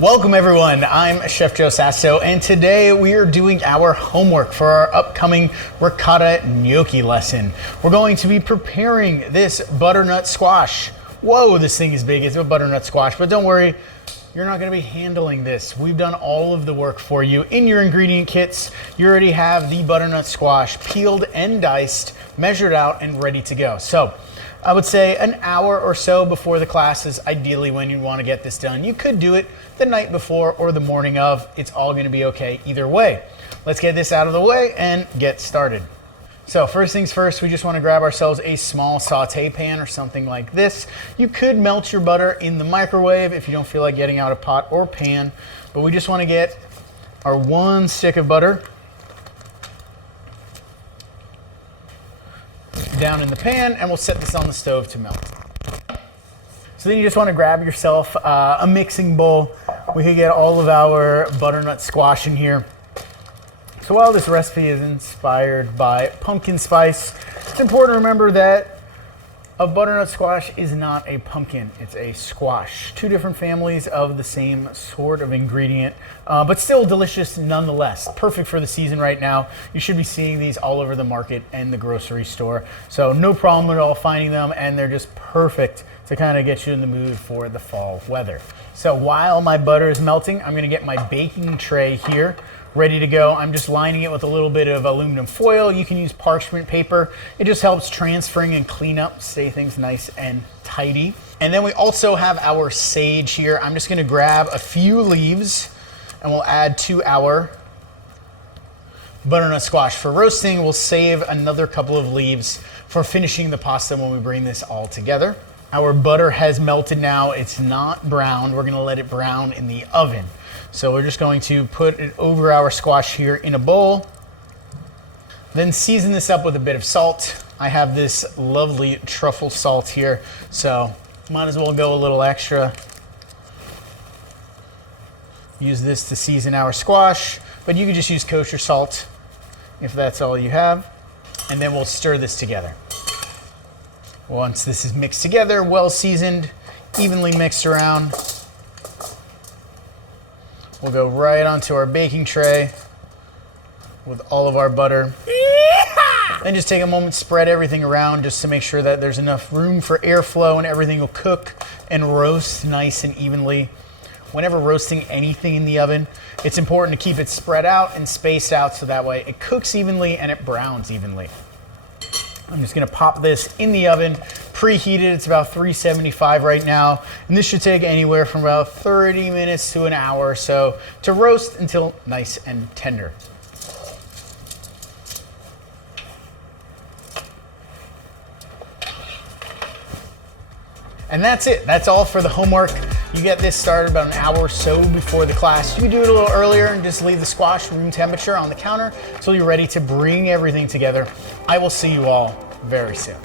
Welcome everyone, I'm Chef Joe Sasso, and today we are doing our homework for our upcoming ricotta gnocchi lesson. We're going to be preparing this butternut squash. Whoa, this thing is big, it's a butternut squash, but don't worry, you're not gonna be handling this. We've done all of the work for you. In your ingredient kits, you already have the butternut squash peeled and diced, measured out, and ready to go. So, I would say an hour or so before the class is ideally when you want to get this done. You could do it the night before or the morning of. It's all going to be okay either way. Let's get this out of the way and get started. So first things first, we just want to grab ourselves a small saute pan or something like this. You could melt your butter in the microwave if you don't feel like getting out a pot or pan, but we just want to get our one stick of butter down in the pan, and we'll set this on the stove to melt. So then you just want to grab yourself a mixing bowl. We could get all of our butternut squash in here. So while this recipe is inspired by pumpkin spice, it's important to remember that a butternut squash is not a pumpkin, it's a squash. Two different families of the same sort of ingredient, but still delicious nonetheless. Perfect for the season right now. You should be seeing these all over the market and the grocery store. So no problem at all finding them, and they're just perfect to kind of get you in the mood for the fall weather. So while my butter is melting, I'm gonna get my baking tray here ready to go. I'm just lining it with a little bit of aluminum foil. You can use parchment paper. It just helps transferring and clean up, stay things nice and tidy. And then we also have our sage here. I'm just gonna grab a few leaves and we'll add to our butternut squash. For roasting, we'll save another couple of leaves for finishing the pasta when we bring this all together. Our butter has melted now. It's not browned. We're gonna let it brown in the oven. So we're just going to put it over our squash here in a bowl. Then season this up with a bit of salt. I have this lovely truffle salt here, so might as well go a little extra. Use this to season our squash, but you can just use kosher salt if that's all you have. And then we'll stir this together. Once this is mixed together, well seasoned, evenly mixed around, we'll go right onto our baking tray with all of our butter. Then just take a moment, spread everything around just to make sure that there's enough room for airflow and everything will cook and roast nice and evenly. Whenever roasting anything in the oven, it's important to keep it spread out and spaced out so that way it cooks evenly and it browns evenly. I'm just gonna pop this in the oven, preheated. It's about 375 right now, and this should take anywhere from about 30 minutes to an hour or so to roast until nice and tender. And that's it. That's all for the homework. You get this started about an hour or so before the class. You can do it a little earlier and just leave the squash room temperature on the counter until you're ready to bring everything together. I will see you all very soon.